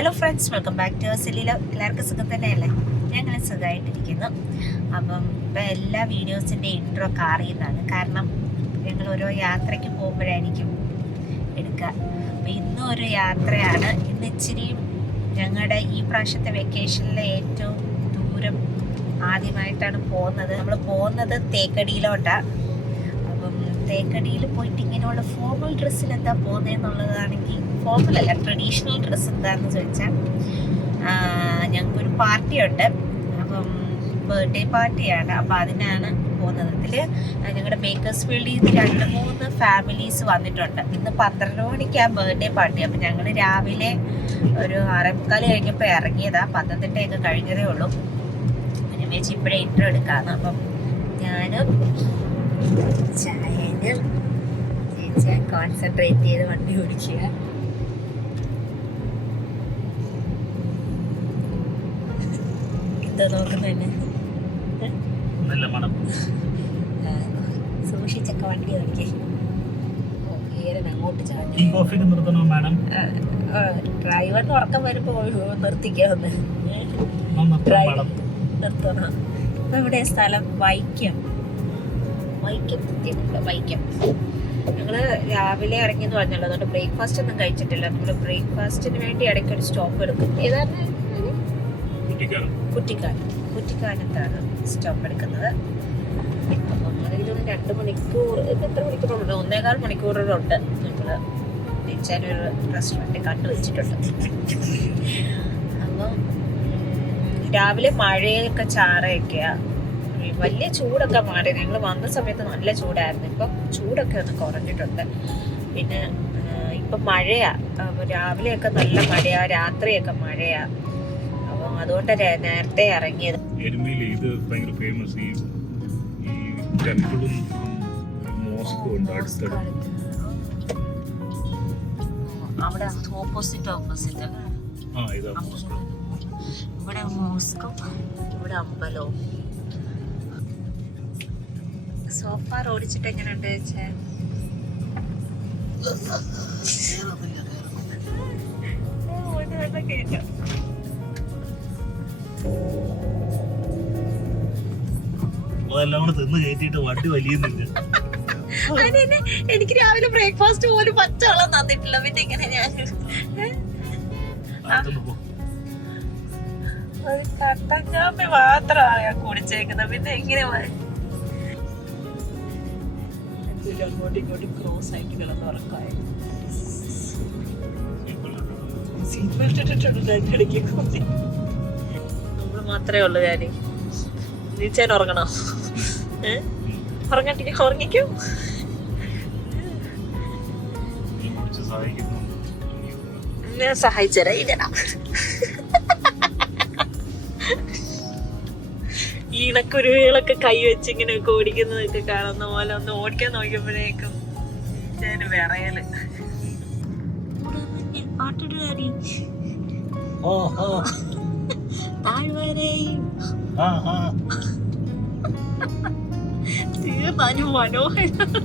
Hello friends, welcome back to സെല്ലിലോ. എല്ലാവർക്കും സുഖം തന്നെയല്ലേ? ഞങ്ങൾ സുഖമായിട്ടിരിക്കുന്നു. അപ്പം ഇപ്പം എല്ലാ വീഡിയോസിൻ്റെ ഇൻട്രോ അറിയുന്നതാണ്. കാരണം ഞങ്ങൾ ഓരോ യാത്രയ്ക്ക് പോകുമ്പോഴായിരിക്കും എടുക്കുക. അപ്പം ഇന്നും ഒരു യാത്രയാണ്. ഇന്ന് ഇച്ചിരിയും ഞങ്ങളുടെ ഈ പ്രാവശ്യത്തെ വെക്കേഷനിലെ ഏറ്റവും ദൂരം ആദ്യമായിട്ടാണ് പോകുന്നത്. നമ്മൾ പോകുന്നത് തേക്കടിയിലോട്ടാണ്. അപ്പം തേക്കടിയിൽ പോയിട്ട് ഇങ്ങനെയുള്ള ഫോർമൽ ഡ്രസ്സിൽ എന്താ പോകുന്നതെന്നുള്ളതാണെങ്കിൽ, ഫോർമൽ അല്ല, ട്രഡീഷണൽ ഡ്രസ്സ് എന്താണെന്ന് ചോദിച്ചാൽ, ഞങ്ങൾക്കൊരു പാർട്ടിയുണ്ട്. അപ്പം ബർത്ത്ഡേ പാർട്ടിയാണ്. അപ്പം അതിനാണ് പോകുന്നത്. ഇതിൽ ഞങ്ങളുടെ ബേക്കേഴ്സ് ഫീൽഡിൽ നിന്ന് 2-3 ഫാമിലീസ് വന്നിട്ടുണ്ട്. ഇന്ന് 12 മണിക്കാണ് ബർത്ത്ഡേ പാർട്ടി. അപ്പം ഞങ്ങൾ രാവിലെ ഒരു 6:45 കഴിഞ്ഞപ്പോൾ ഇറങ്ങിയതാണ്. പത്തനംതിട്ടയൊക്കെ കഴിഞ്ഞതേ ഉള്ളൂ. പിന്നെ വെച്ച് ഇപ്പോഴേ ഇൻട്രോ എടുക്കാമെന്ന്. അപ്പം ഞാനും ചായനും ചേച്ചി കോൺസെൻട്രേറ്റ് ചെയ്ത് വണ്ടി ഓടിക്കുക. എന്താ നോക്കുന്നതന്നെ സൂക്ഷിച്ചൊക്കെ വണ്ടി ഓടിക്കേ. അങ്ങോട്ട് ചാടി ഡ്രൈവറിന് ഉറക്കം വരുമ്പോ നിർത്തിക്കാന്ന്. നിർത്തണം. ഇപ്പൊ ഇവിടെ സ്ഥലം വൈക്കം ഞങ്ങള് രാവിലെ ഇറങ്ങിയെന്ന് പറഞ്ഞല്ലോ. അതുകൊണ്ട് ബ്രേക്ക്ഫാസ്റ്റ് ഒന്നും കഴിച്ചിട്ടില്ല. നമ്മള് ബ്രേക്ക്ഫാസ്റ്റിന് വേണ്ടി ഇടയ്ക്കൊരു സ്റ്റോപ്പ് എടുക്കും. ഏതാണ്? കുറ്റിക്കാനത്താണ് സ്റ്റോപ്പ് എടുക്കുന്നത്. അപ്പം അതിൽ 2 മണിക്കൂർ, എത്ര മണിക്കൂറുണ്ട്? 1.25 മണിക്കൂറുണ്ട്. നമ്മള് തിരിച്ചൊരു റെസ്റ്റോറൻറ്റ് കണ്ടുവച്ചിട്ടുണ്ട്. അപ്പം രാവിലെ മഴയൊക്കെ ചാറയൊക്കെയാ. വലിയ ചൂടൊക്കെ മാറി. ഞങ്ങൾ വന്ന സമയത്ത് നല്ല ചൂടായിരുന്നു. ഇപ്പം ചൂടൊക്കെ ഒന്ന് കുറഞ്ഞിട്ടുണ്ട്. പിന്നെ ഇപ്പം മഴയാ. രാവിലെയൊക്കെ നല്ല മഴയാ, രാത്രിയൊക്കെ മഴയാ. അപ്പം അതുകൊണ്ട് നേരത്തെ ഇറങ്ങിയത്. ഇത് ഭയങ്കര ഫേമസ്. ഈ ടെമ്പിളും മോസ്കും ഉണ്ട് അടുത്തടുത്ത്. അവിടെ ഓപ്പോസിറ്റ് അല്ലേ? ഇവിടെ മോസ്കും ഇവിടെ അമ്പലവും. സോഫാർ ഓടിച്ചിട്ട് എങ്ങനെയുണ്ട് ചേച്ചേ? വണ്ടി വലിയുന്നില്ല. എനിക്ക് രാവിലെ ബ്രേക്ക്ഫാസ്റ്റ് പോലും പച്ചവെള്ളം തന്നിട്ടില്ല. പിന്നെ ഇങ്ങനെ ഞാൻ ഒരു കട്ടൻ കാപ്പി മാത്രമാണ് കുടിച്ചേക്കുന്നത്. പിന്നെ എങ്ങനെ അങ്ങോട്ടും ക്രോസ് ആയിട്ട് കിടന്ന് ഉറക്കായി. നമ്മള് മാത്രമേ ഉള്ളൂ. ഞാന് നീച്ചാൻ ഉറങ്ങണോ? ഉറങ്ങട്ടെ, ഉറങ്ങിക്കോ. ഞാൻ സഹായിച്ചരാ. ഇല്ലടാ, ഈണക്കുരുവികളൊക്കെ കൈ വെച്ച് ഇങ്ങനെയൊക്കെ ഓടിക്കുന്നതൊക്കെ കാണുന്ന പോലെ ഒന്ന് ഓടിക്കാൻ നോക്കിയപ്പോഴേക്കും ഞാൻ വിറയല്. പാട്ടിടുകാരി താഴ്വരയും തീർന്നു.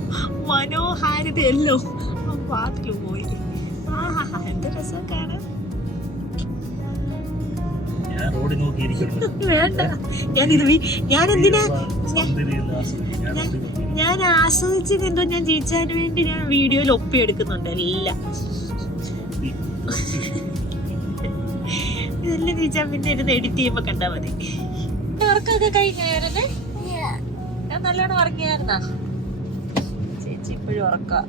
മനോഹാരിതയല്ലോ ആ പാട്ടില് പോയി. എന്ത് രസം കാണാൻ. വേണ്ട, ഞാൻ ആസ്വദിച്ചതെന്തോ ഞാൻ ജയിച്ചാൻ വേണ്ടി ഞാൻ വീഡിയോയിൽ ഒപ്പിയെടുക്കുന്നുണ്ട് എല്ലാം. ഇതെല്ലാം ജയിച്ചാൽ പിന്നെ ഇരുന്ന് എഡിറ്റ് ചെയ്യുമ്പോ കണ്ടാ മതി. വർക്കൊക്കെ കഴിഞ്ഞായിരുന്നേ? ഞാൻ നല്ലോണം ഉറങ്ങിയായിരുന്നാ? ചേച്ചി ഇപ്പോഴും ഉറക്കാം.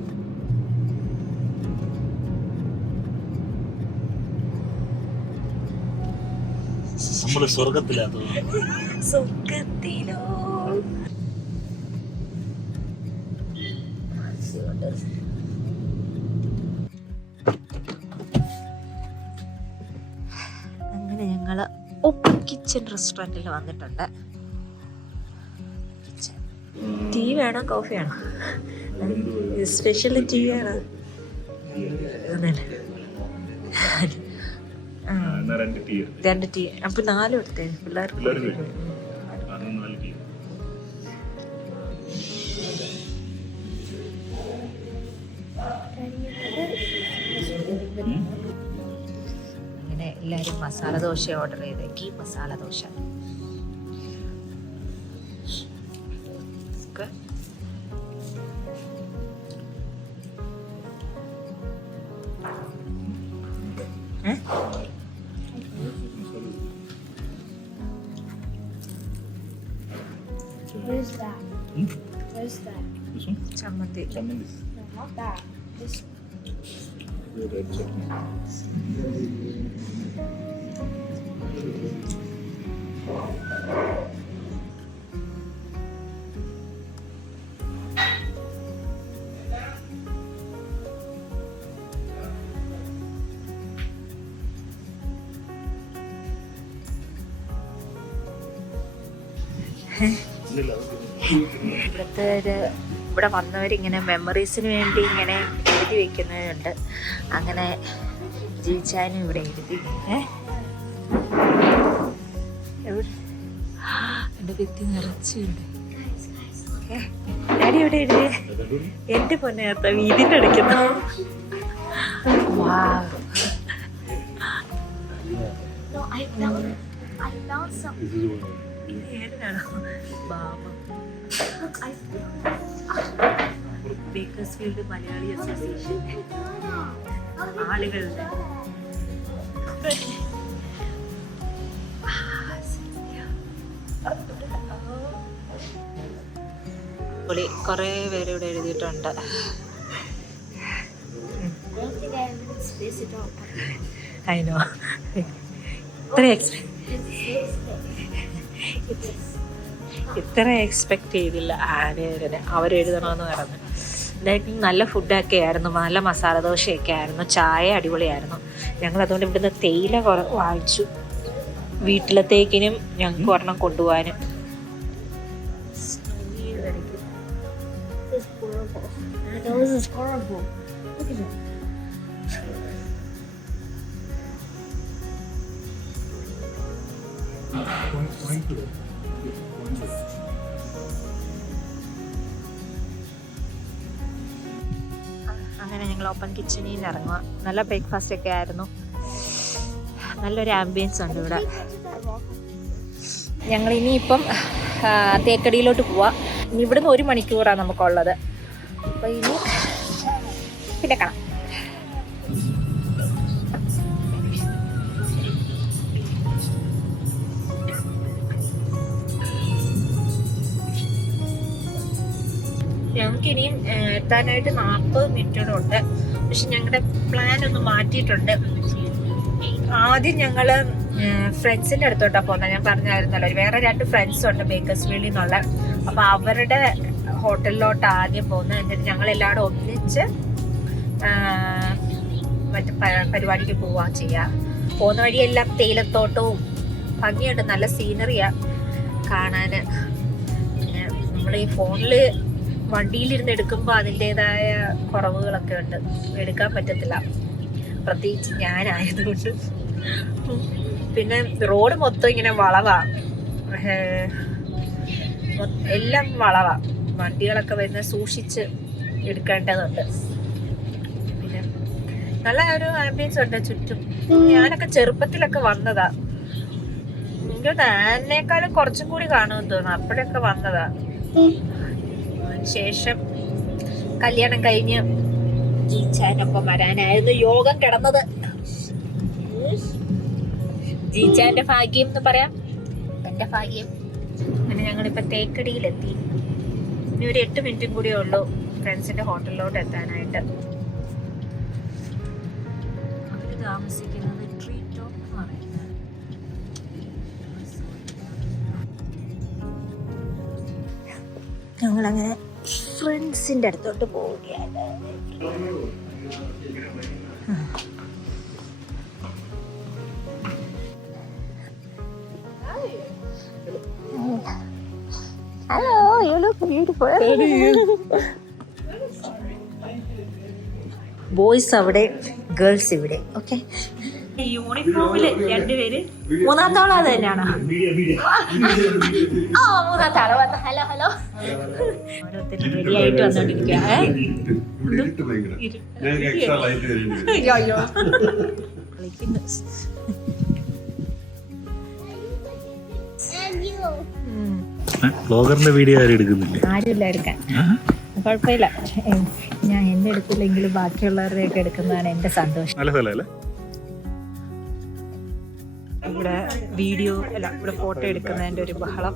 നമ്മള് സ്വർഗത്തിലോ അങ്ങനെ ഞങ്ങള് ഓപ്പൺ കിച്ചൺ റെസ്റ്റോറൻറ്റിൽ വന്നിട്ടുണ്ട്. ടീ വേണോ കോഫി വേണോ? സ്പെഷ്യൽ ടീ വേണോ? രണ്ട് ടീ. അപ്പൊ 4 എടുത്തേ പിള്ളേർക്ക്. എല്ലാവരും മസാല ദോശ ഓർഡർ ചെയ്തേക്ക്. Masala dosa What is that? What is that? This one? ചമ്മന്തി. Chammandi. No, not that. This. The red chutney. ഇവിടെ വന്നവരിങ്ങനെ മെമ്മറീസിന് വേണ്ടി ഇങ്ങനെ എഴുതി വെക്കുന്നവരുണ്ട്. അങ്ങനെ ജീച്ചാനും ഇവിടെ എഴുതി. എൻ്റെ ഭിത്തി നിറച്ചുണ്ട്. ഡാഡി എവിടെ എഴുതി? എൻ്റെ പൊന്നേർത്ത വീതിൻ്റെ അടിക്കുന്ന. No, I found something. ഏതിനാണോ? ബാബ. Look, I found. Bakersfield Malayali association ആളുകളുടെ കുറേ പേര് ഇവിടെ എഴുതിയിട്ടുണ്ട്. അതിനോ ഇത്ര എക്സ്പെക്ട് ചെയ്തില്ല. ആനേരനെ അവരെഴുതണമെന്ന് പറഞ്ഞു. എന്തായാലും നല്ല ഫുഡൊക്കെ ആയിരുന്നു. നല്ല മസാല ദോശയൊക്കെ ആയിരുന്നു. ചായ അടിപൊളിയായിരുന്നു. ഞങ്ങൾ അതുകൊണ്ട് ഇവിടുന്ന് തേയില വാങ്ങിച്ചു. വീട്ടിലത്തേക്കിനും ഞങ്ങൾക്ക് ഒരെണ്ണം കൊണ്ടുപോകാനും. This is horrible. Look at it. അങ്ങനെ ഞങ്ങൾ ഓപ്പൺ കിച്ചണിൽ നിന്ന് ഇറങ്ങുക. നല്ല ബ്രേക്ക്ഫാസ്റ്റ് ഒക്കെ ആയിരുന്നു. നല്ലൊരു ആംബിയൻസ് ഉണ്ട് ഇവിടെ. ഞങ്ങൾ ഇനിയിപ്പം തേക്കടിയിലോട്ട് പോവാം. ഇനി ഇവിടുന്ന് 1 മണിക്കൂറാണ് നമുക്കുള്ളത്. അപ്പോൾ ഇനി പിന്നെ കാണാം. ഞങ്ങൾക്ക് ഇനിയും എത്താനായിട്ട് 40 മിനിറ്റോടെ ഉണ്ട്. പക്ഷെ ഞങ്ങളുടെ പ്ലാൻ ഒന്ന് മാറ്റിയിട്ടുണ്ട്. ആദ്യം ഞങ്ങൾ ഫ്രണ്ട്സിൻ്റെ അടുത്തോട്ടാണ് പോകുന്നത്. ഞാൻ പറഞ്ഞായിരുന്നല്ലോ, വേറെ 2 ഫ്രണ്ട്സ് ഉണ്ട് ബേക്കേഴ്സ്ഫീൽഡിൽ നിന്നുള്ള. അപ്പോൾ അവരുടെ ഹോട്ടലിലോട്ട് ആദ്യം പോകുന്നത്. എന്നിട്ട് ഞങ്ങളെല്ലാവരും ഒന്നിച്ച് മറ്റു പരിപാടിക്ക് പോവുക ചെയ്യുക. പോകുന്ന വഴിയെല്ലാം തേയിലത്തോട്ടവും ഭംഗിയുണ്ട്. നല്ല സീനറിയാണ് കാണാൻ. പിന്നെ നമ്മൾ ഈ ഫോണിൽ വണ്ടിയിലിരുന്ന് എടുക്കുമ്പോൾ അതിൻ്റെതായ കുറവുകളൊക്കെ ഉണ്ട്. എടുക്കാൻ പറ്റത്തില്ല, പ്രത്യേകിച്ച് ഞാനായതുകൊണ്ട്. പിന്നെ റോഡ് മൊത്തം ഇങ്ങനെ വളവാണ്. എല്ലാം വളവാണ്. വണ്ടികളൊക്കെ വരുന്നത് സൂക്ഷിച്ച് എടുക്കേണ്ടതുണ്ട്. പിന്നെ നല്ല ഒരു ആംബിയൻസ് ഉണ്ട് ചുറ്റും. ഞാനൊക്കെ ചെറുപ്പത്തിലൊക്കെ വന്നതാ. എനിക്ക് ആനേക്കാളും കുറച്ചും കൂടി കാണുമെന്ന് തോന്നുന്നു. അപ്പോഴൊക്കെ വന്നതാ. ശേഷം കല്യാണം കഴിഞ്ഞ് ജീച്ചാനൊപ്പം വരാനായിരുന്നു യോഗം കിടന്നത്. ജീച്ചാന്റെ ഭാഗ്യം എന്ന് പറയാം, എന്റെ ഭാഗ്യം. അങ്ങനെ ഞങ്ങളിപ്പോ തേക്കടിയിലെത്തി. ഇനി ഒരു 8 മിനിറ്റും കൂടിയേ ഉള്ളൂ ഫ്രണ്ട്സിന്റെ ഹോട്ടലിലോട്ട് എത്താനായിട്ട്. അവര് താമസിക്കുന്നത് ട്രീ ടോപ്പ് എന്ന് പറയുന്നത്. ഞങ്ങളങ്ങനെ ഫ്രണ്ട്സിന്റെ അടുത്തോട്ട് പോവുകയാണ്. Hello, you look beautiful. Boys അവിടെ, ഗേൾസ് ഇവിടെ. ഓക്കെ, യൂണിഫോമില് 2 പേര്. മൂന്നാമത്തെ ആൾ അത് തന്നെയാണോ? മൂന്നാമത്തെ ആള് വന്ന് ഹലോ ഹലോ ഓരോരുത്തരും റെഡി ആയിട്ട് വന്നോണ്ടിരിക്കുക. കളിക്കുന്നു. And you. ബ്ലോഗറിന്റെ വീഡിയോ ആരും എടുക്കുന്നില്ലേ? ആരുമില്ല എടുക്കാൻ. കുഴപ്പമില്ല, ഞാൻ എന്റെ എടുത്തില്ലെങ്കിലും ബാക്കിയുള്ളവരുടെയൊക്കെ എടുക്കുന്നതാണ് എന്റെ സന്തോഷം. നല്ല സ്ഥലമല്ലേ? ഇവിടെ വീഡിയോ അല്ല, ഇവിടെ ഫോട്ടോ എടുക്കുന്നതിന്റെ ഒരു ബഹളം.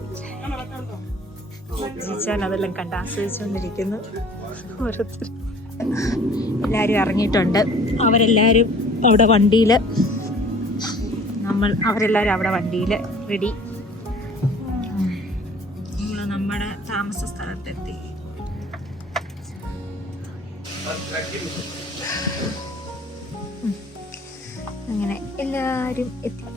ജിച്ചാൻ അതെല്ലാം കണ്ട് ആസ്വദിച്ചുകൊണ്ടിരിക്കുന്നു. ഓരോരുത്തർ എല്ലാവരും ഇറങ്ങിയിട്ടുണ്ട്. അവരെല്ലാവരും അവിടെ വണ്ടിയിൽ, അവരെല്ലാവരും അവിടെ വണ്ടിയിൽ റെഡി. നമ്മൾ നമ്മുടെ താമസ സ്ഥലത്തെത്തി. അങ്ങനെ എല്ലാവരും എത്തി.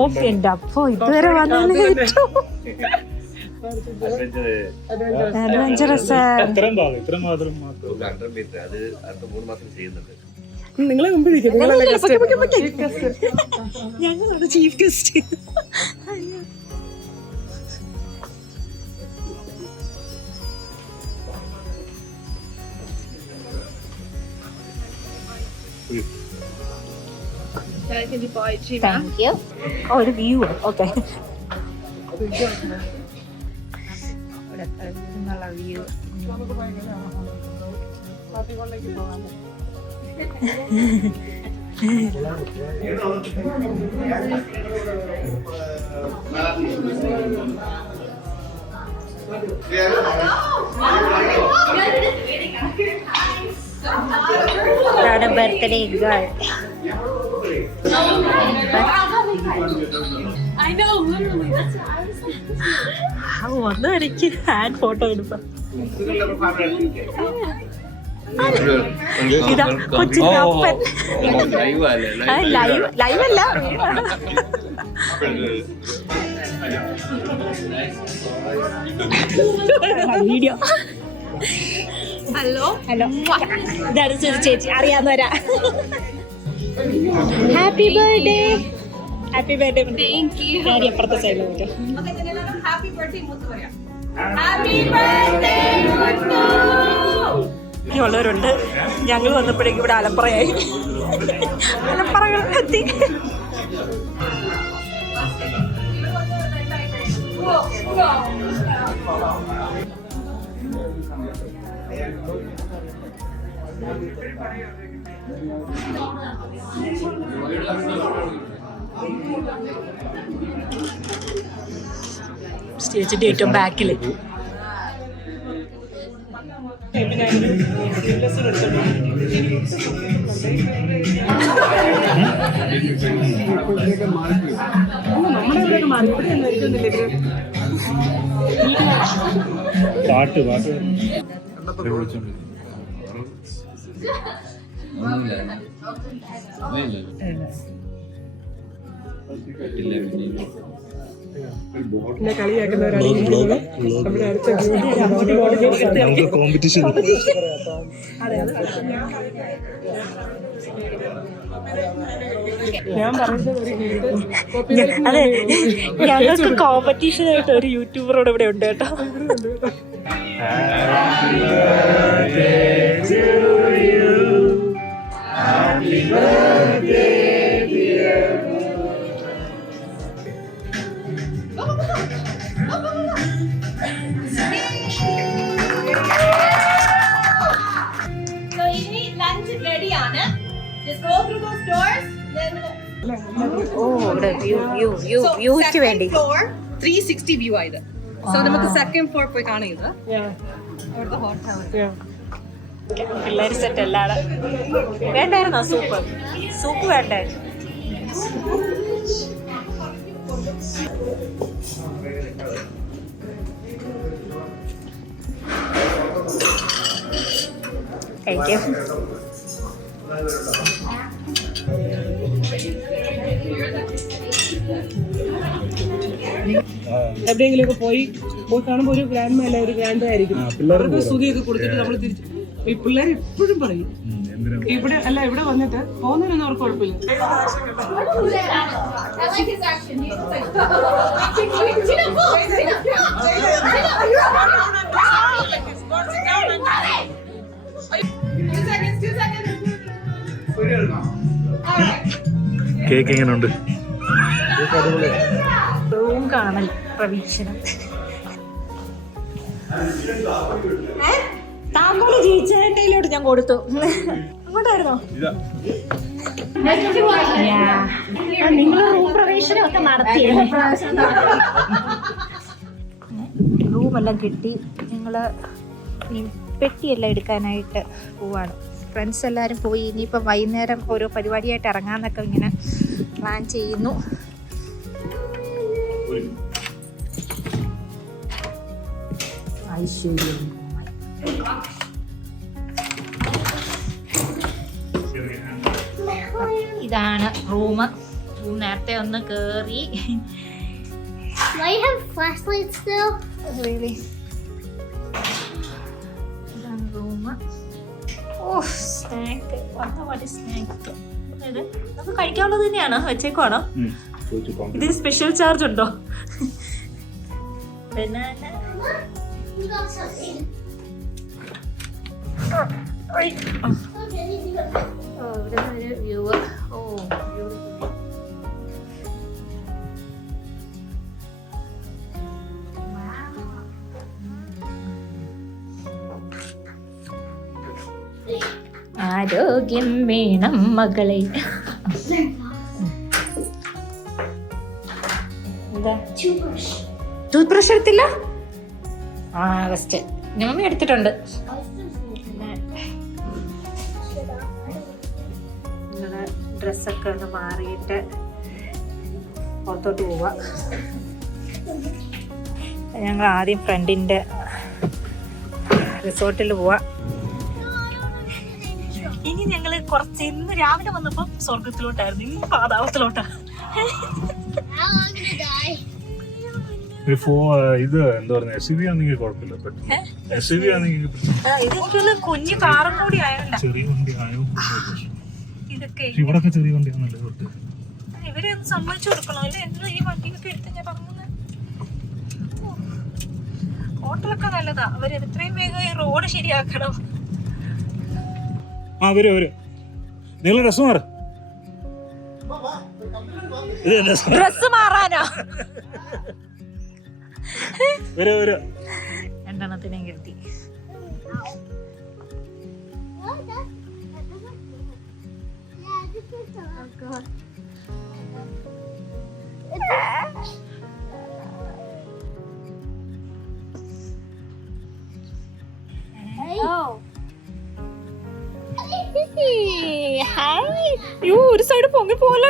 ഓഫ് എൻ്റെ അപ്പോ ഇതുവരെ വന്നത് അഡ്വഞ്ചറസ്. ഞങ്ങളാണ് chief guest. Thank you. Oh, ഒരു വ്യൂ. ഓക്കെ, നല്ല view. Birthday girl. I know, literally. That's what I was thinking. വന്ന് എനിക്ക് ഹാൻഡ് ഫോട്ടോ എടുക്കാം. ഇതാ കൊച്ചിന്റെ അപ്പൻ. ലൈവ് അല്ല, വീഡിയോ. Hello. ഹലോ, ഇതാണ് ചേച്ചി, അറിയാവുന്നവരാ. Happy birthday. Happy birthday. Thank you. ഞാൻ അപ്പുറത്തെ സൈഡിൽ നോക്കാം. Happy birthday, Muthu. Happy birthday, Muthu. ഉള്ളവരുണ്ട്. ഞങ്ങൾ വന്നപ്പോഴേക്കും ഇവിടെ അലപ്പറയായി. അലപ്പറകൾ എത്തി. സ്റ്റേജിന്റെ ഏറ്റവും ബാക്കിൽ. പാട്ട് കോമ്പറ്റീഷൻ. അതെ, ഞങ്ങൾക്ക് കോമ്പറ്റീഷൻ ആയിട്ട് ഒരു യൂട്യൂബറോട് ഇവിടെ ഉണ്ട് കേട്ടോ. So you need lunch ready on it. Just go through those doors. Then ഓ, ഇവിടെ വ്യൂക്ക് വേണ്ടി. floor 360 view ആയത്. So നമുക്ക് second floor പോയി കാണുന്നത്. അവിടുത്തെ ഹോട്ടൽ. പിള്ളേർ സെറ്റ് എല്ലാടെ വേണ്ടായിരുന്നോ? സൂപ്പ് വേണ്ടായിരുന്നു. കഴിക്കാം. എവിടെയെങ്കിലുമൊക്കെ പോയി കാണുമ്പോൾ ഒരു ഗ്രാൻഡ് മേല ഒരു ഗ്രാൻഡ് ആയിരിക്കും. അവർക്ക് സ്തുതിയൊക്കെ കൊടുത്തിട്ട് നമ്മൾ തിരിച്ച് ഈ പിള്ളേർ എപ്പോഴും പറയും ഇവിടെ അല്ല ഇവിടെ വന്നിട്ട് പോകുന്നതിനൊന്നും അവർക്ക് കുഴപ്പമില്ല. I like his action. He's like, cake എങ്ങനെയുണ്ട്? റൂം കാണൽ പ്രവീക്ഷണം. താങ്കോള് ജീച്ചേട്ടയിലോട്ട് ഞാൻ കൊടുത്തു. അങ്ങോട്ടായിരുന്നോ? നിങ്ങൾ റൂം പ്രവേശനം ഒക്കെ നടത്തി. റൂമെല്ലാം കിട്ടി. ഞങ്ങള് പെട്ടിയെല്ലാം എടുക്കാനായിട്ട് പോവാണ്. ഫ്രണ്ട്സ് എല്ലാവരും പോയി. ഇനിയിപ്പോൾ വൈകുന്നേരം ഓരോ പരിപാടിയായിട്ട് ഇറങ്ങാന്നൊക്കെ ഇങ്ങനെ പ്ലാൻ ചെയ്യുന്നു. ഐശ്വര്യം. ഇതാണ് റൂം. നേരത്തെ ഒന്ന് കേറി. Why you have flashlights still? Really? ഇതാണ് റൂം. ഓ സ്നാക്ക്. What snack? നമുക്ക് കഴിക്കാനുള്ളത് തന്നെയാണോ? വെച്ചേക്കുവാണോ? ഇതിന് സ്പെഷ്യൽ ചാർജ് ഉണ്ടോ? Banana. You got something. Okay, you got ഓ ഇവിടെ ഒരു വ്യൂ. ഓ ആരോഗ്യം വേണം മകളെ. എന്താ ടൂത്ത് ബ്രഷ് എടുത്തില്ല? ആ ബെസ്റ്റ്. ഞാൻ എടുത്തിട്ടുണ്ട്. ഡ്രസ്സൊക്കെ ഒന്ന് മാറിയിട്ട് പുറത്തോട്ട് പോവാ. ഞങ്ങൾ ആദ്യം ഫ്രണ്ടിൻ്റെ റിസോർട്ടിൽ പോവാ. ഇനി ഞങ്ങൾ കുറച്ച് ഇന്ന് രാവിലെ വന്നപ്പോൾ സ്വർഗത്തിലോട്ടായിരുന്നു, ഇനി പാതാളത്തിലോട്ടാ. ഇത് എന്താ പറയുക, SUV ആണെങ്കിൽ കുഴപ്പമില്ല. SUV ആണെങ്കിൽ ഇതെനിക്കുള്ള കുഞ്ഞു കാറും കൂടി ആയോണ്ടാ. ചെറിയ വണ്ടി ആയോ? ഇതൊക്കെ ഇവിടൊക്കെ ചെറിയ വണ്ടിയാണല്ലേ തൊട്ട്. ഇവരെ ഒന്ന് സമ്മതിച്ചു കൊടുക്കണം അല്ലേ? എന്ന് ഈ വണ്ടിയൊക്കെ എടുത്ത് ഞാൻ പറഞ്ഞത്. ഹോട്ടലൊക്കെ നല്ലതാ. അവർ എത്രയും വേഗം ഈ റോഡ് ശരിയാക്കണം. ആ വരും നിങ്ങൾ ഡ്രസ് മാറ്. ഡ്രസ് മാറാനോ? വരും രണ്ടെണ്ണത്തിനെയും കരുതി. ഒരു സൈഡ് പൊങ്ങി പോലെ.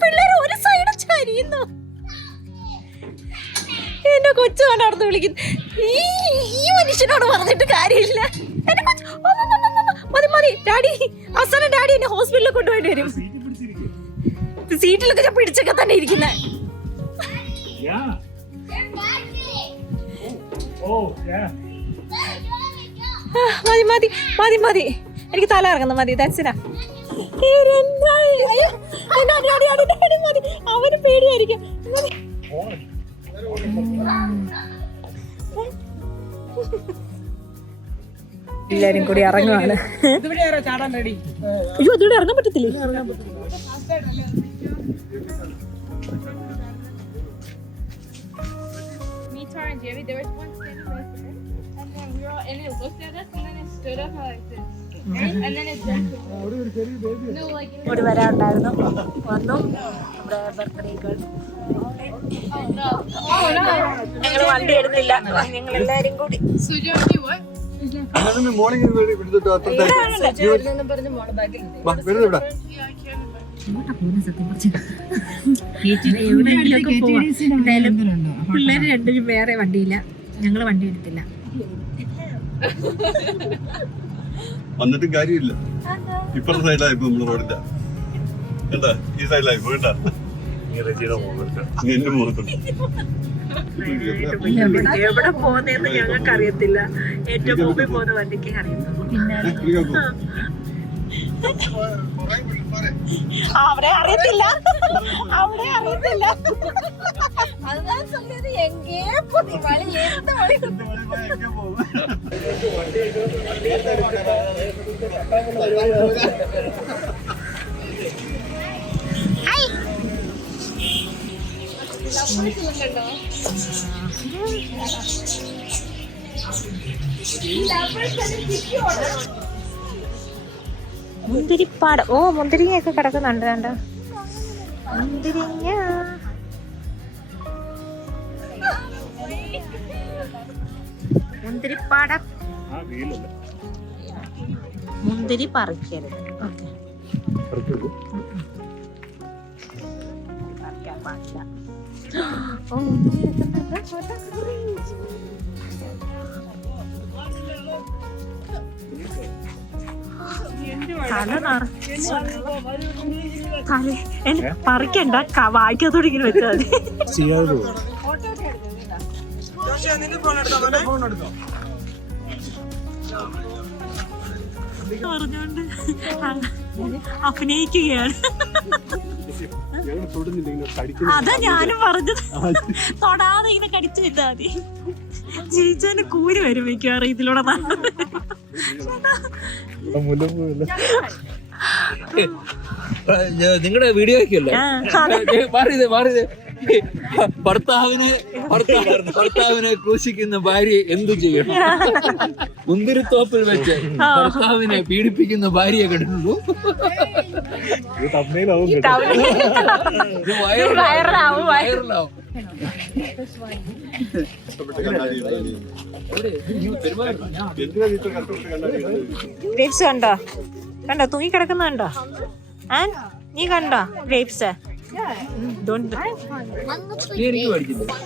പിള്ളേർ ഒരു സൈഡ് ചരിയുന്നു. എന്റെ കൊച്ചു നടന്ന് വിളിക്കുന്നു. ഈ മനുഷ്യനോട് പറഞ്ഞിട്ട് കാര്യമില്ല. എന്റെ കൊച്ചു മതി ഡാഡി. അവസാനം ഡാഡി എന്നെ ഹോസ്പിറ്റലിൽ കൊണ്ടുപോയിട്ട് വരും. സീറ്റിലൊക്കെ ഞാൻ പിടിച്ചൊക്കെ തന്നെ ഇരിക്കുന്നത്. മതി എനിക്ക് തല ഇറങ്ങുന്നു. മതി ദാറ്റ്സിനാ. അവന് പേടിയായിരിക്കും. എല്ലാരും കൂടി ഇറങ്ങുവാണ്. അയ്യോ അതിലൂടെ ഇറങ്ങാൻ പറ്റത്തില്ലേ? ഒരു വരാനുണ്ടായിരുന്നു, വന്നു. നമ്മുടെ ബർത്ത്ഡേ ഗേൾ. ഞങ്ങൾ വണ്ടി എടുത്തില്ല, ഞങ്ങൾ എല്ലാരും കൂടി. പിള്ളേര് രണ്ടുപേരും വേറെ വണ്ടിയില്ല, ഞങ്ങള് വണ്ടി എടുത്തില്ല. വന്നിട്ടും കാര്യമില്ല. ഇപ്പുറത്തെ സൈഡിലായിപ്പോ നമ്മള് റോഡിന്റെ എന്താ ഈ സൈഡിലായിപ്പോ കേട്ടാ. എന്റെ മുഖത്തുണ്ട് എവിടെ പോകുന്നതെന്ന് ഞങ്ങൾക്ക് അറിയത്തില്ല. ഏറ്റവും മുമ്പിൽ പോകുന്ന വണ്ടിക്ക് അറിയത്തുള്ളൂ. അവിടെ അറിയത്തില്ല, അവിടെ അറിയത്തില്ല. அதுதான் சொல்லியது எங்கே போதி வழி எந்த வழி മുന്തിരിപ്പാട്. ഓ, മുന്തിരിങ്ങയൊക്കെ കിടക്കുന്നുണ്ട്. കണ്ടോ മുന്തിരിങ്ങ. മുന്തിരിപ്പാടം. മുന്തിരി പറിക്കരുത്. ഓക്കെ, പറിക്കാൻ പാടില്ല. ഓ, മുന്തിരി പറിക്കണ്ട, വായിക്കാത്തോടെ ഇങ്ങനെ വെച്ചാൽ പറഞ്ഞോണ്ട് അഭിനയിക്കുകയാണ്. അതാ ഞാനും പറഞ്ഞത്, തൊടാതെ ഇങ്ങനെ കടിച്ചു വെച്ചാൽ മതി. ജീവിച്ചതിന് കൂലി വരും മിക്കവാറും ഇതിലൂടെ. നിങ്ങളുടെ വീഡിയോ ഒക്കെയല്ലേ ഭർത്താവിനെ ക്രൂശിക്കുന്ന ഭാര്യ എന്തു ചെയ്യണം? മുന്തിരിത്തോപ്പിൽ വെച്ച് ഭർത്താവിനെ പീഡിപ്പിക്കുന്ന ഭാര്യയെ കണ്ടിട്ടുള്ളൂ. വൈറലാവും. ഗ്രേപ്സ് കണ്ടോ? കണ്ടോ തൂങ്ങി കിടക്കുന്നുണ്ടോ? നീ കണ്ടോ ഗ്രേപ്സ്?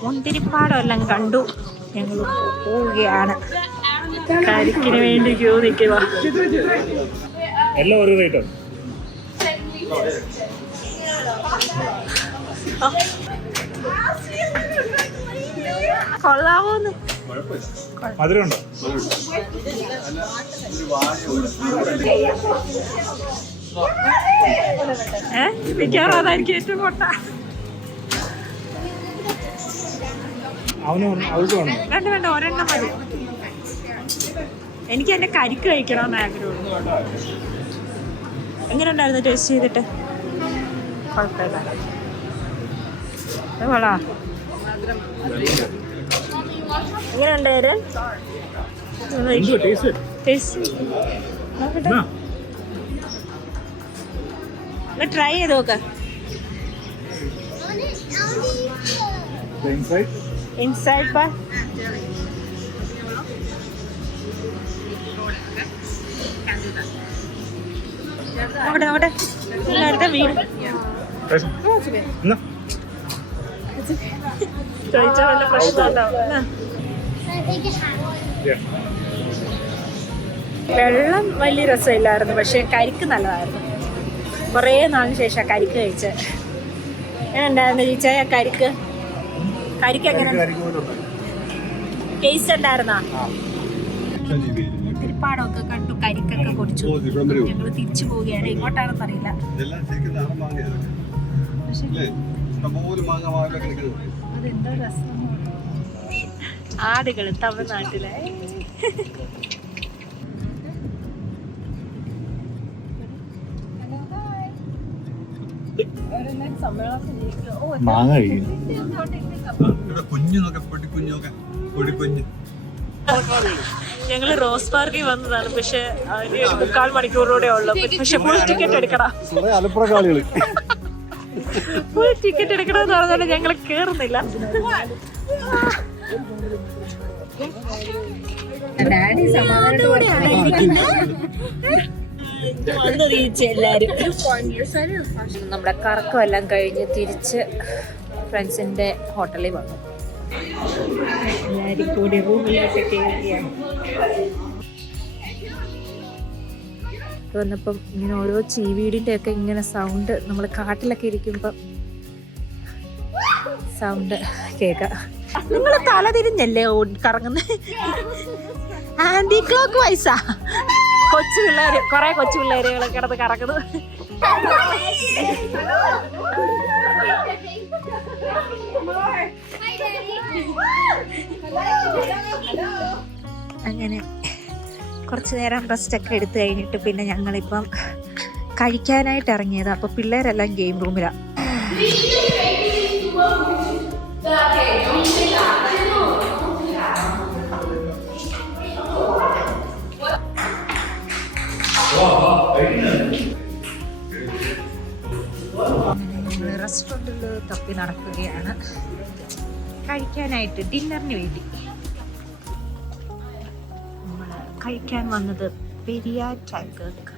മുന്തിരിപ്പാടം എല്ലാം കണ്ടു. ഞങ്ങൾ പോവുകയാണ്. കരിക്കിന് വേണ്ടി ക്യൂ നിൽക്കുക. എല്ലാം ഒരു റേറ്റാണ്. കൊള്ളാവോന്ന്. മധുരമുണ്ടോ? മിക്കവാറും അതായിരിക്കും ഏറ്റവും കൊട്ട. വേണ്ട വേണ്ട, ഒരെണ്ണം മതി. എനിക്ക് എന്റെ കരിക്ക് കഴിക്കണമെന്ന് ആഗ്രഹമുണ്ട്. എങ്ങനെ ഉണ്ടായിരുന്നു ടേസ്റ്റ് ചെയ്തിട്ട്? കുഴപ്പമില്ല. കൊള്ളാ. എങ്ങനെ ഉണ്ടായിരുന്നു? ട്രൈ ചെയ്ത് നോക്ക. ഇൻസൈഡ് പാ അവിടെ അവിടെ അടുത്ത വീട് കഴിച്ചാൽ വല്ല പ്രശ്നം ഉണ്ടാവും. വെള്ളം വലിയ രസമില്ലായിരുന്നു, പക്ഷെ കരിക്ക് നല്ലതായിരുന്നു. കുറേ നാളിന് ശേഷം കരിക്ക് കഴിച്ച്. എങ്ങനെ ഉണ്ടായിരുന്നു ചേച്ചാ കരിക്ക്? കരിക്ക് എങ്ങനെ ടേസ്റ്റ് ഉണ്ടായിരുന്നോ? മുന്തിരിപ്പാടമൊക്കെ കണ്ടു, കരിക്കൊക്കെ കുടിച്ചു. ഞങ്ങൾ തിരിച്ചു പോവുകയാണ്. എങ്ങോട്ടാണെന്ന് അറിയില്ല. അതെന്തോ രസം. ആടുകള് തമിഴ്നാട്ടിലെ. ഞങ്ങള് റോസ് പാർക്കിൽ വന്നതാണ്, പക്ഷെ 3/4 മണിക്കൂറിലൂടെ ഉള്ളു. പക്ഷെ ഫുൾ ടിക്കറ്റ് എടുക്കണം. ഫുൾ ടിക്കറ്റ് എടുക്കണമെന്ന് പറഞ്ഞാൽ ഞങ്ങൾ കേറുന്നില്ല. എല്ലാരും നമ്മുടെ കറക്കം എല്ലാം കഴിഞ്ഞ് തിരിച്ച് ഫ്രണ്ട്സിന്റെ ഹോട്ടലിൽ വന്നു. എല്ലാരും കൂടി റൂമിലോട്ട് കയറിയാണ്. വന്നപ്പം ഇങ്ങനെ ഓരോ ചീവീടിന്റെ ഒക്കെ ഇങ്ങനെ സൗണ്ട്, നമ്മൾ കാട്ടിലൊക്കെ ഇരിക്കുമ്പം സൗണ്ട് കേൾക്കാം. നിങ്ങൾ തല തിരിഞ്ഞല്ലേ കറങ്ങുന്നത്? ആന്റി ക്ലോക്ക് വൈസാ. കൊച്ചു പിള്ളേര്, കൊറേ കൊച്ചു പിള്ളേരുകൾ കിടന്ന് കറങ്ങുന്നത്. അങ്ങനെ കുറച്ച് നേരം റെസ്റ്റ് ഒക്കെ എടുത്തു കഴിഞ്ഞിട്ട് പിന്നെ ഞങ്ങളിപ്പം കഴിക്കാനായിട്ട് ഇറങ്ങിയത്. അപ്പൊ പിള്ളേരെല്ലാം ഗെയിം റൂമിലാണ്. റെസ്റ്റോറൻറ്റിൽ തപ്പി നടക്കുകയാണ് കഴിക്കാനായിട്ട്, ഡിന്നറിന് വേണ്ടി. നമ്മൾ കഴിക്കാൻ വന്നത് പെരിയാർ ടൈഗർ കട.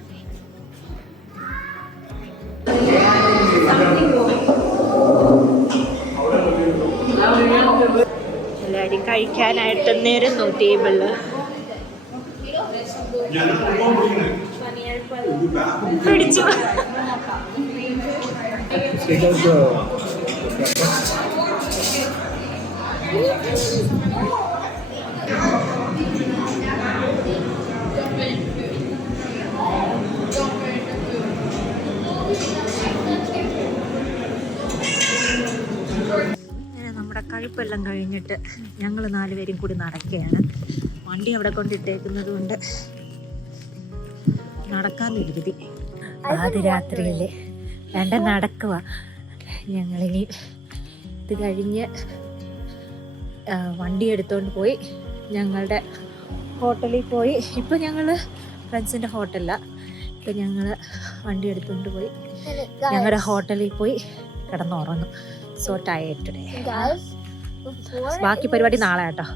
എല്ലാവരും കഴിക്കാനായിട്ട് നിരന്നു ടേബിളില്. പിടിച്ചു. നമ്മുടെ കഴിപ്പെല്ലാം കഴിഞ്ഞിട്ട് ഞങ്ങൾ 4 പേരും കൂടി നടക്കുകയാണ്. വണ്ടി അവിടെ കൊണ്ടിട്ടേക്കുന്നത് കൊണ്ട് നടക്കാതിരുതി. പാതിരാത്രിയില് വേണ്ട നടക്കുക. ഞങ്ങളിനി ഇത് കഴിഞ്ഞ് വണ്ടി എടുത്തോണ്ട് പോയി ഞങ്ങളുടെ ഹോട്ടലിൽ പോയി. ഇപ്പം ഞങ്ങൾ ഫ്രണ്ട്സിൻ്റെ ഹോട്ടലിലാണ്. ഇപ്പം ഞങ്ങൾ വണ്ടി എടുത്തോണ്ട് പോയി ഞങ്ങളുടെ ഹോട്ടലിൽ പോയി കിടന്നുറങ്ങും. So tired today. ബാക്കി പരിപാടി നാളെ കേട്ടോ.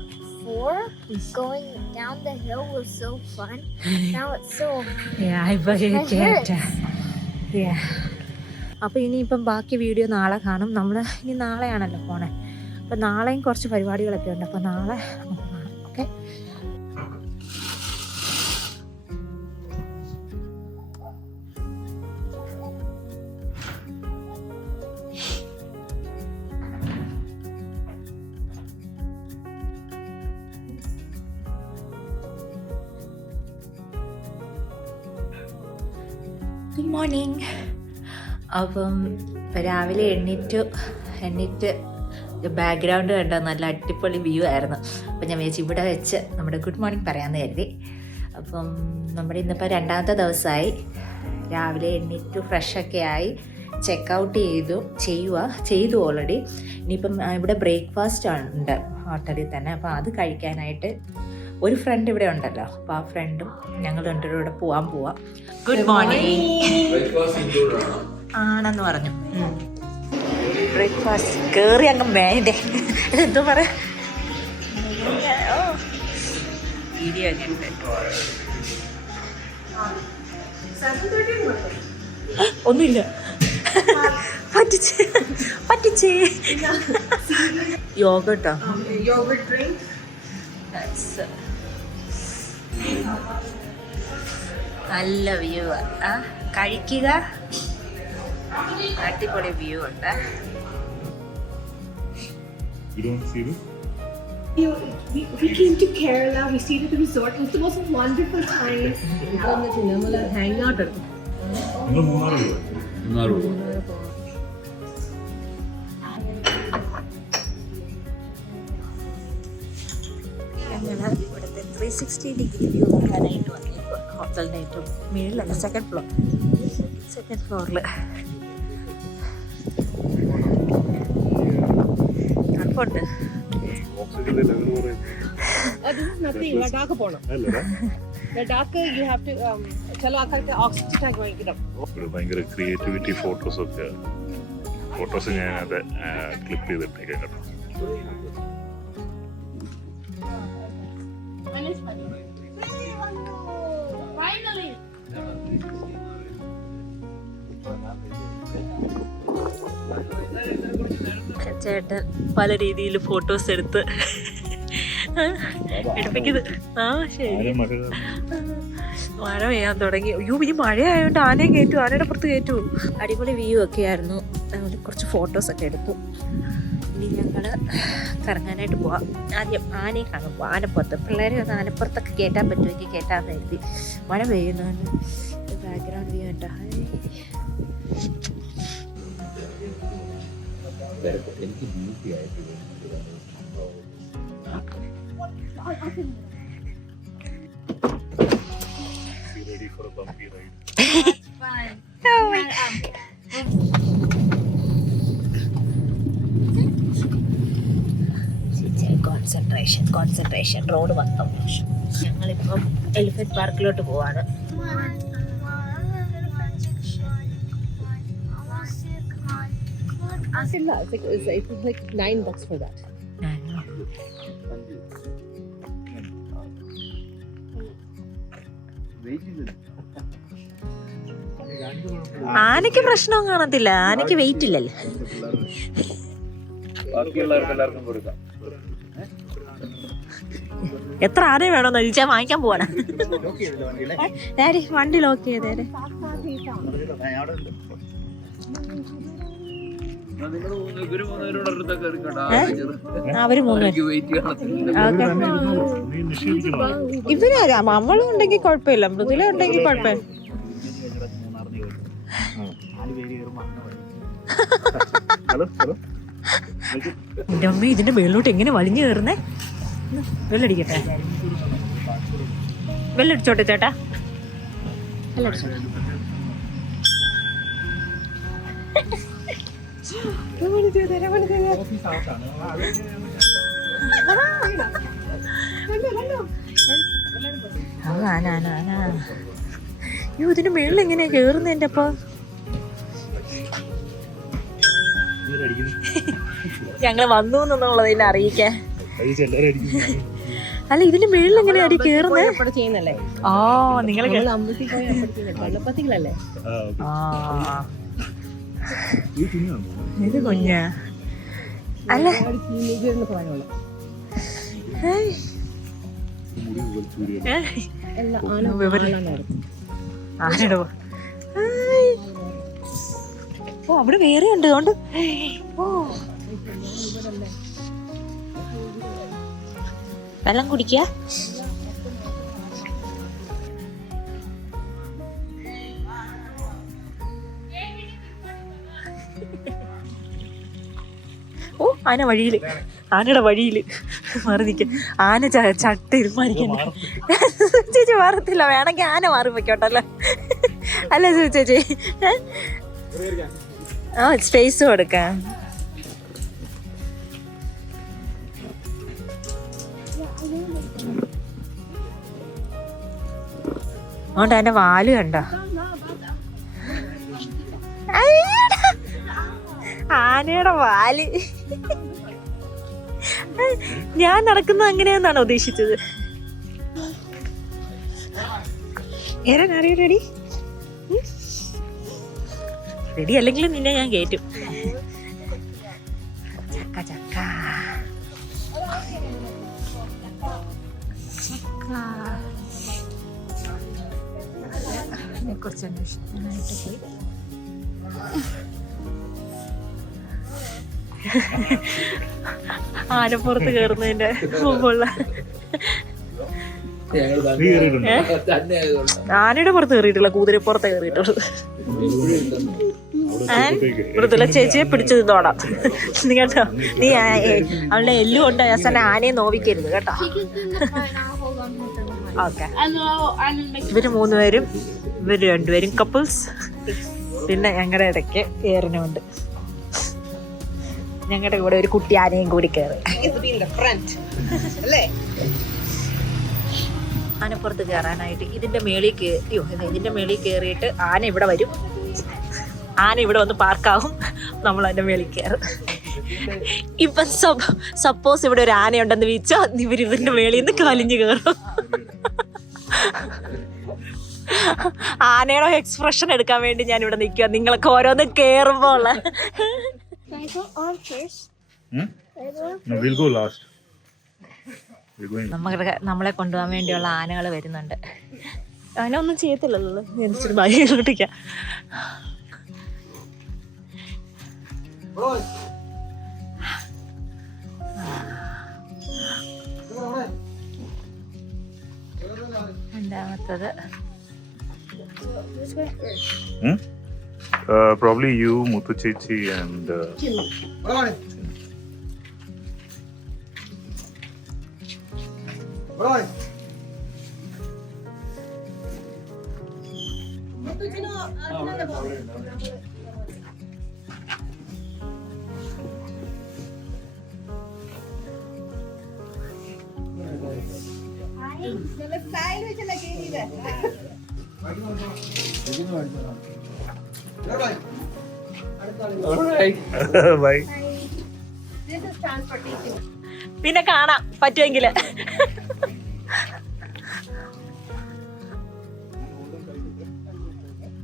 Going down the hill was so fun. Now it's so. അപ്പോൾ ഇനിയിപ്പം ബാക്കി വീഡിയോ നാളെ കാണും. നമ്മൾ ഇനി നാളെയാണല്ലോ പോണേ. അപ്പം നാളെയും കുറച്ച് പരിപാടികളൊക്കെ ഉണ്ട്. അപ്പോൾ നാളെ നമുക്ക് കാണാം. ഓക്കെ. Good morning. അപ്പം രാവിലെ എണ്ണീറ്റ് ബാക്ക്ഗ്രൗണ്ട് കണ്ട നല്ല അടിപൊളി വ്യൂ ആയിരുന്നു. അപ്പം ഞാൻ വിചാരിച്ചു ഇവിടെ വെച്ച് നമ്മുടെ ഗുഡ് മോർണിംഗ് പറയാമെന്ന് കരുതി. അപ്പം നമ്മുടെ ഇന്നിപ്പോൾ 2ാമത്തെ ദിവസമായി. രാവിലെ എണ്ണീറ്റ് ഫ്രഷൊക്കെ ആയി ചെക്കൗട്ട് ചെയ്തു ഓൾറെഡി. ഇനിയിപ്പം ഇവിടെ ബ്രേക്ക്ഫാസ്റ്റ് ഉണ്ട് ഹോട്ടലിൽ തന്നെ. അപ്പോൾ അത് കഴിക്കാനായിട്ട് ഒരു ഫ്രണ്ട് ഇവിടെ ഉണ്ടല്ലോ. അപ്പോൾ ആ ഫ്രണ്ടും ഞങ്ങൾ രണ്ടുപേരും ഇവിടെ പോവാം. ഗുഡ് മോർണിംഗ് ആണെന്ന് പറഞ്ഞു. ബ്രേക്ക്ഫാസ്റ്റ് കയറി അങ്ങ് വേണ്ടേ, എന്തോ പറയാ, വീഡിയോ ഒക്കെ ഉണ്ട്. ഒന്നുമില്ല, പറ്റിച്ചേ. യോഗട്ടോ, നല്ല വ്യൂ ആ. കഴിക്കുക, അടിപൊളി വ്യൂ ഉണ്ട്. We came to Kerala. We stayed at the resort. It was the most wonderful time. Hang out എടുത്തു. ഞങ്ങൾ ഇവിടുത്തെ 360 ഡിഗ്രി വ്യൂ നോക്കാനായിട്ട് വന്നിപ്പോൾ ഹോട്ടലിൻ്റെ ഏറ്റവും മേളിലല്ല, സെക്കൻഡ് ഫ്ലോറിൽ. തണുപ്പുണ്ട്. This is nothing. Ladakh പോണം. Ladakh you have to ചലോ ആൾക്കാർക്ക് ഓക്സിജൻ ടാങ്ക് വാങ്ങിക്കണം. ഭയങ്കര ക്രിയേറ്റിവിറ്റി ഫോട്ടോസ് ഞാൻ അത് ക്ലിപ്പ് ചെയ്തിട്ടേക്കാം കേട്ടോ. Finally. ചേട്ടൻ പല രീതിയിൽ ഫോട്ടോസ് എടുത്ത് എടുപ്പിക്കുന്നത്. ആ ശരി, മഴ പെയ്യാൻ തുടങ്ങി. അയ്യോ, ഇനി മഴയായതുകൊണ്ട് ആനയെ കയറ്റും, ആനയുടെ പുറത്ത് കയറ്റും. അടിപൊളി വ്യൂ ഒക്കെ ആയിരുന്നു. അതുപോലെ കുറച്ച് ഫോട്ടോസൊക്കെ എടുത്തു. ഇനി ഇനി ഞങ്ങള് കറങ്ങാനായിട്ട് പോവാം. ആദ്യം ആനയെ കാണാൻ പോവാം. ആനപ്പുറത്ത് പിള്ളേരെ ഒന്ന് ആനപ്പുറത്തൊക്കെ കയറ്റാൻ പറ്റുമെങ്കിൽ കയറ്റാന്ന് കരുതി. മഴ പെയ്യുന്നുണ്ട്. ബാക്ക്ഗ്രൗണ്ട് വ്യൂ ഉണ്ടോ? എനിക്ക് ബ്യൂട്ടി ആയിട്ട് ready for a bumpy ride. Concentration road മൊത്തം. ഞങ്ങളിപ്പം എലിഫന്റ് പാർക്കിലോട്ട് പോവാണ്. It's like $9 for that. ആനയ്ക്ക് പ്രശ്നവും കാണത്തില്ല. ആനയ്ക്ക് വെയിറ്റ് ഇല്ലല്ലോ. ബാക്കിയുള്ളവർക്ക് എല്ലാവർക്കും കൊടുക്കാം. എത്ര ആന വേണമെന്ന് ചോദിച്ചാൽ വാങ്ങിക്കാൻ പോവാണ്. ഡാഡി വണ്ടി ലോക്ക് ചെയ്തേ. ഇവര് മൂന്നുപേരോട് അടുത്തൊക്കെ എടുക്കണ്ട. അവര് മൂന്നുപേര് വെയിറ്റ് കാണത്തില്ല. നീ നിഷേധിക്കണോ? ഇവരാ നമ്മളും ഉണ്ടെങ്കിൽ കുഴപ്പമില്ല, മൃദുല ഉണ്ടെങ്കിൽ കുഴപ്പമില്ല. എന്റെ അമ്മ ഇതിന്റെ മേളിലോട്ട് എങ്ങനെ വലിഞ്ഞു കയറുന്നേ? വെല്ലടിക്കട്ടെ, വെല്ലടിച്ചോട്ടെ ചേട്ടാ, വെല്ലടിച്ചോട്ടെ. അയ്യോ ഇതിന്റെ മേളിൽ എങ്ങനെയാ കേറുന്നത് എന്റെ അപ്പൊ? ഞങ്ങള് വന്നു എന്നുള്ളത് ഇതിനെ അറിയിക്കാൻ. അല്ല ഇതിന്റെ മേളിൽ എങ്ങനെയാ അടി കേറുന്നത്? ചെയ്യുന്നല്ലേ? ഓ നിങ്ങള് അമ്പലത്തിൽ പോയി വെള്ളപ്പത്തികളല്ലേ? ഇത് കുഞ്ഞാ അല്ല ആനടോ. ഓ അവിടെ വേറെ ഉണ്ട്. അതുകൊണ്ട് ഓ വെള്ളം കുടിക്കുക. ഓ ആന വഴിയില്, ആനയുടെ വഴിയില് മാറി നിൽക്ക. ആന ചട്ട ഇരുമാരിക്കണ്ട ചേച്ചി, മാറത്തില്ല. വേണമെങ്കിൽ ആന മാറി വെക്കോട്ടല്ലോ. അല്ല ചേച്ചി, ആ സ്പേസ് കൊടുക്കാം. അതുകൊണ്ട് അതിന്റെ വാല് കണ്ടോ? ആനയുടെ വാല്. ഞാൻ നടക്കുന്നത് അങ്ങനെയെന്നാണോ ഉദ്ദേശിച്ചത്? റെഡി റെഡി അല്ലെങ്കിലും നിന്നെ ഞാൻ കേറ്റും. ചക്ക ചക്ക കുറച്ച് അന്വേഷിക്കാനായിട്ട് പോയി. ആനപ്പുറത്ത് കയറുന്നതിന്റെ മുമ്പുള്ള ആനയുടെ പുറത്ത് കയറിയിട്ടില്ല, കുതിരപ്പുറത്ത് കയറിയിട്ടുള്ളൂ. മൃദുല ചേച്ചിയെ പിടിച്ചു നിന്നോടാം കേട്ടോ. നീ അവളുടെ എല്ലു കൊണ്ട് അവസാനം ആനയെ നോവിക്കരുത് കേട്ടോ. ഓക്കെ, ഇവര് മൂന്നുപേരും, ഇവര് രണ്ടുപേരും കപ്പിൾസ്. പിന്നെ ഞങ്ങളുടെ ഇടയ്ക്ക് ഏറനുണ്ട്. ഞങ്ങളുടെ കൂടെ ഒരു കുട്ടി ആനയും കൂടി കയറി. ആനപ്പുറത്ത് കയറാനായിട്ട് ഇതിന്റെ മേളിൽ ഇതിന്റെ മേളിൽ കയറിയിട്ട് ആന ഇവിടെ വരും. ആന ഇവിടെ വന്ന് പാർക്കാവും, നമ്മൾ അതിന്റെ മേളിൽ കയറും. ഇപ്പൊ സപ്പോസ് ഇവിടെ ഒരു ആനയുണ്ടെന്ന് വെച്ചാൽ ഇവരിവരുടെ മേളിൽ നിന്ന് കാലിഞ്ഞ് കയറും. ആനയുടെ എക്സ്പ്രഷൻ എടുക്കാൻ വേണ്ടി ഞാൻ ഇവിടെ നിൽക്കുക. നിങ്ങളൊക്കെ ഓരോന്ന് കേറുമ്പോ ഉള്ള നമ്മളെ കൊണ്ടുപോകാൻ വേണ്ടിയുള്ള ആനകൾ വരുന്നുണ്ട്. ആന ഒന്നും ചെയ്യത്തില്ലല്ലോ, എനിച്ചൊരു ബാഗിലോട്ടിക്കാം. രണ്ടാമത്തത് Probably you, Muthu Chichi, and bye. പിന്നെ കാണാം പറ്റുമെങ്കില്.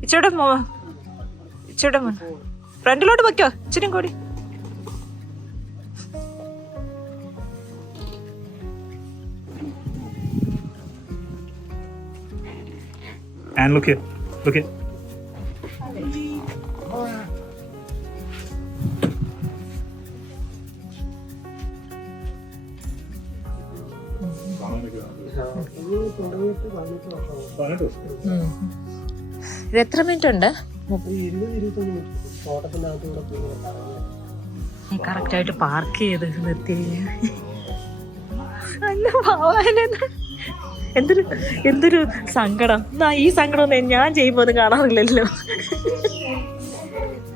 ഇച്ചിരി ഫ്രണ്ടിലോട്ട് വെക്കോ ഇച്ചിരി കൂടി. And look here. Look here. ഇത് എത്ര മിനിറ്റ് ഉണ്ട്? കറക്റ്റ് ആയിട്ട് പാർക്ക് ചെയ്ത് നിർത്തി. എന്തൊരു സങ്കടം. ഈ സങ്കടം ഞാൻ ചെയ്യുമ്പോൾ ഒന്നും കാണാറില്ലല്ലോ.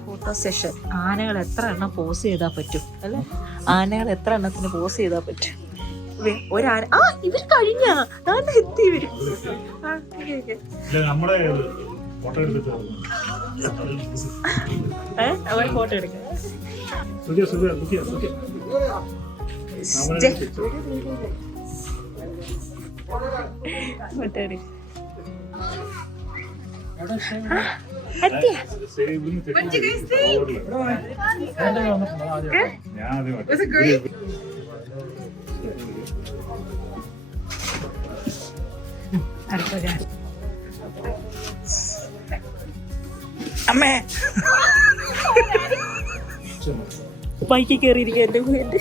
Photo session. ആനകൾ എത്ര എണ്ണം പോസ് ചെയ്താൽ പറ്റും അല്ലെ? ആനകൾ എത്ര എണ്ണത്തിന് പോസ് ചെയ്താൽ പറ്റും? ഒരാന ഇവര് കഴിഞ്ഞ എത്തി ഇവര്. അവരെ ഫോട്ടോ എടുക്കാം. അമ്മേ ബൈക്കിൽ കയറിയിരിക്കുക എന്റെ വീട്.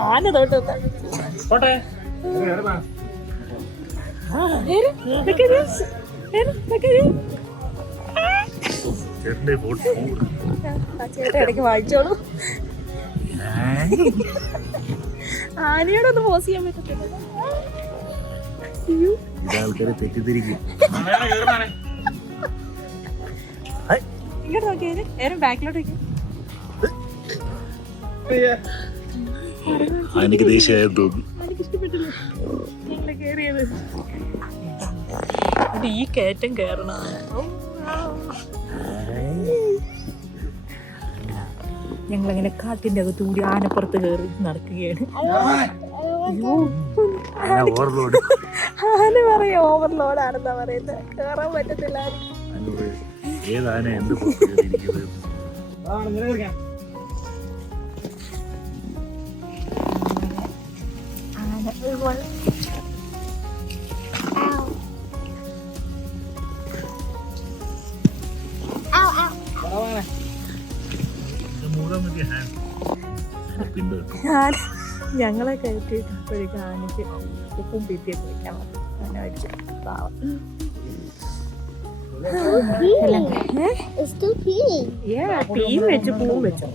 ആന തൊട്ട് ചേട്ടൻ ഇടയ്ക്ക് വായിച്ചോളൂ. ആനയോടൊന്ന് പോസ് ചെയ്യാൻ പറ്റത്തില്ല. തെറ്റിദ്ധരിക്കും. ഇങ്ങോട്ട് നോക്കിയാല് നേരം ബാക്കിലോട്ട് വയ്ക്കും. എനിക്ക് ദേഷ്യമായെന്ന് തോന്നുന്നു. എനിക്ക് ഇഷ്ടപ്പെട്ടില്ല ഞങ്ങള് കേറിയത്. ഈ കയറ്റം കയറണം. ഞങ്ങളങ്ങനെ കാട്ടിന്റെ അകത്ത് കൂടി ആനപ്പുറത്ത് കയറി നടക്കുകയാണ്. ആന പറയാ ഓവർലോഡാണെന്നാ പറയുന്നത്. കേറാൻ പറ്റത്തില്ല. ഏതാന എന്ത് ഞങ്ങളെ കയറ്റിപ്പോഴേക്കും ആനയ്ക്ക് ഉപ്പും പീത്തിയൊക്കെ വെക്കാൻ അങ്ങനെ വെച്ചു. പാവം. തീയും വെച്ച് പൂവും വെച്ചോ.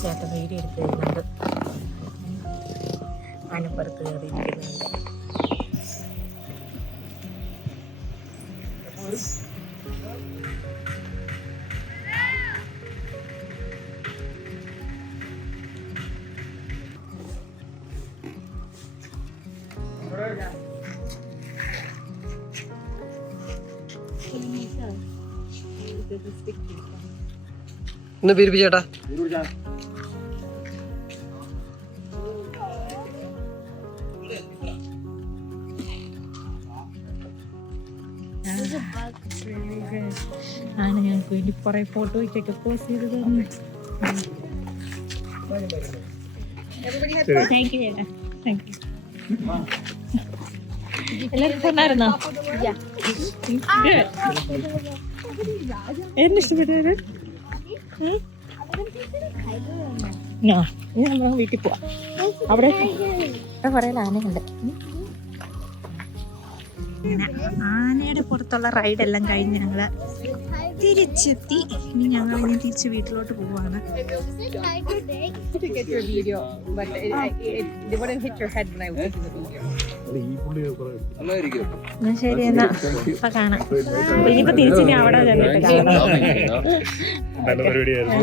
ചേട്ടൻ വീഡിയോ എടുത്ത് തരുന്നുണ്ട്. ആനപ്പുറത്ത് കയറിയിരിക്കുന്നുണ്ട്. ഒന്ന് പിരിപ്പിച്ചേട്ടാ. ആണ് ഞങ്ങൾക്ക് വേണ്ടി കുറെ ഫോട്ടോയ്ക്കൊക്കെ പോസ്റ്റ് ചെയ്ത് തന്നു. താങ്ക് യു ചേട്ടാ. Thank you. എല്ലാവരും കൊണ്ടായിരുന്നോ? എന്നെ ഇഷ്ടപ്പെട്ടു. ഇനി നമ്മൾ വീട്ടിൽ പോവാം. അവിടെ കുറെ ആനയുണ്ട്. ആനയുടെ പുറത്തുള്ള റൈഡെല്ലാം കഴിഞ്ഞ് ഞങ്ങള് തിരിച്ചെത്തി. ഇനി ഞങ്ങൾ തിരിച്ച് വീട്ടിലോട്ട് പോവാണ്. To get your video, but they wouldn't hit your head when I was taking the video. നല്ലതായിരിക്കും. എന്നാ ശരി, എന്നാ ഇപ്പൊ കാണാം. ഇനിയിപ്പോ തിരിച്ചിനി അവിടെ ചെന്നിട്ട് കാണാം. നല്ല പരിപാടിയായിരുന്നു.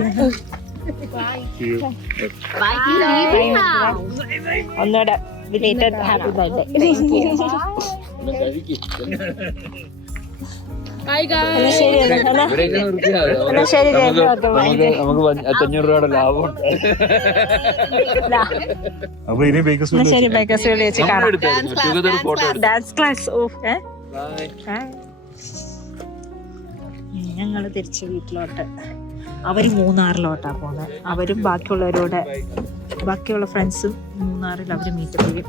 ഒന്നുകൂടെ belated happy birthday. ഒന്ന് കഴിക്ക്. എന്നാ ശരി, എന്നാ ഇവരെങ്ങനെ വൃത്തിയാവും? എന്നാ ശരി, നമുക്ക് 500 രൂപയുടെ ലാഭമുണ്ട്. അപ്പൊ ഇനി ബേക്കസ് എന്നാ ശരി, ബേക്കേഴ്സ് വേണ്ടി വെച്ച് കാണാം. Photo dance class. ഞങ്ങള് തിരിച്ച് വീട്ടിലോട്ട്. അവര് മൂന്നാറിലോട്ടാ പോന്നെ. അവരും ബാക്കിയുള്ള ഫ്രണ്ട്സും മൂന്നാറിൽ അവര് മീറ്റ് ചെയ്യും.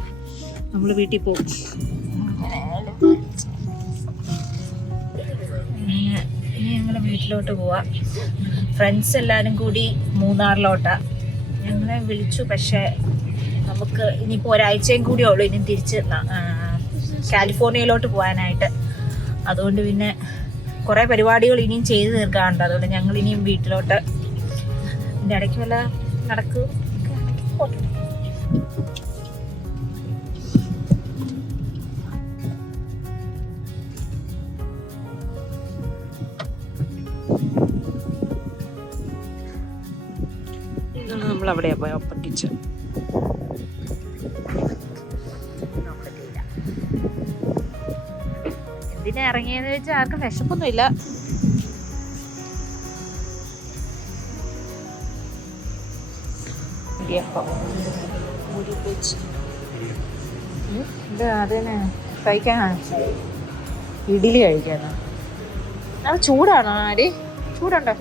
നമ്മള് വീട്ടിൽ പോകും. ഇനി ഞങ്ങള് വീട്ടിലോട്ട് പോവാ. ഫ്രണ്ട്സ് എല്ലാരും കൂടി മൂന്നാറിലോട്ടാ. ഞങ്ങളെ വിളിച്ചു, പക്ഷെ നമുക്ക് ഇനിയിപ്പോൾ ഒരാഴ്ചയും കൂടി ഉള്ളൂ ഇനി തിരിച്ച് കാലിഫോർണിയയിലോട്ട് പോകാനായിട്ട്. അതുകൊണ്ട് പിന്നെ കുറേ പരിപാടികൾ ഇനിയും ചെയ്ത് തീർക്കാറുണ്ട്. അതുകൊണ്ട് ഞങ്ങൾ ഇനിയും വീട്ടിലോട്ട്. ഇതിൻ്റെ ഇടയ്ക്ക് വല്ല നടക്കും. നമ്മളവിടെയാ പോയ ഒപ്പട്ടിച്ച്. എന്തിനാ ഇറങ്ങിയെന്ന് വെച്ചാൽ ആർക്കും വിശപ്പൊന്നുമില്ല. ഇത് അതിന് കഴിക്കാനാണ്. ഇഡ്ഡലി കഴിക്കാനോ? അത് ചൂടാണോ ആടി? ചൂടുണ്ടോ?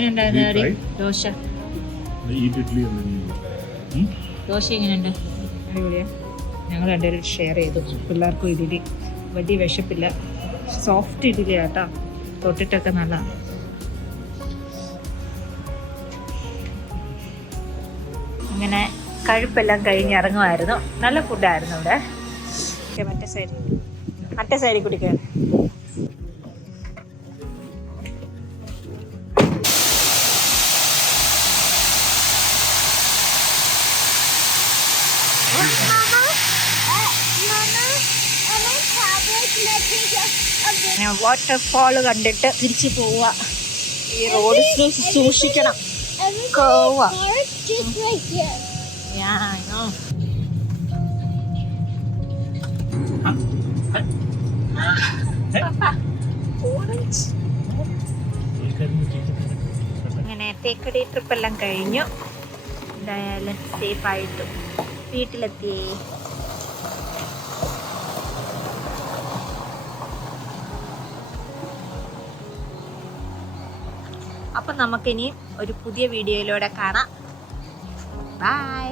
എങ്ങനെയുണ്ടായിരുന്നു ദോശ? ദോശ എങ്ങനെയുണ്ട്? അടിപൊളിയാ. ഞങ്ങൾ രണ്ടുപേരും ഷെയർ ചെയ്തു. പിള്ളേർക്കും ഇഡ്ഡലി. വലിയ വിശപ്പില്ല. സോഫ്റ്റ് ഇഡ്ഡലി കേട്ടോ. തൊട്ടിട്ടൊക്കെ നല്ലതാണ്. അങ്ങനെ കഴിപ്പെല്ലാം കഴിഞ്ഞ് ഇറങ്ങുമായിരുന്നു. നല്ല ഫുഡായിരുന്നു ഇവിടെ. മറ്റേ സൈഡിൽ കുടിക്കാൻ. വാട്ടർഫാൾ കണ്ടിട്ട് തിരിച്ചു പോവുക. ഈ റോഡ് സൂക്ഷിക്കണം. അങ്ങനെ തേക്കടി ട്രിപ്പ് എല്ലാം കഴിഞ്ഞു. എന്തായാലും സേഫായിട്ട് വീട്ടിലെത്തി. അപ്പം നമുക്കിനി ഒരു പുതിയ വീഡിയോയിലൂടെ കാണാം. ബൈ.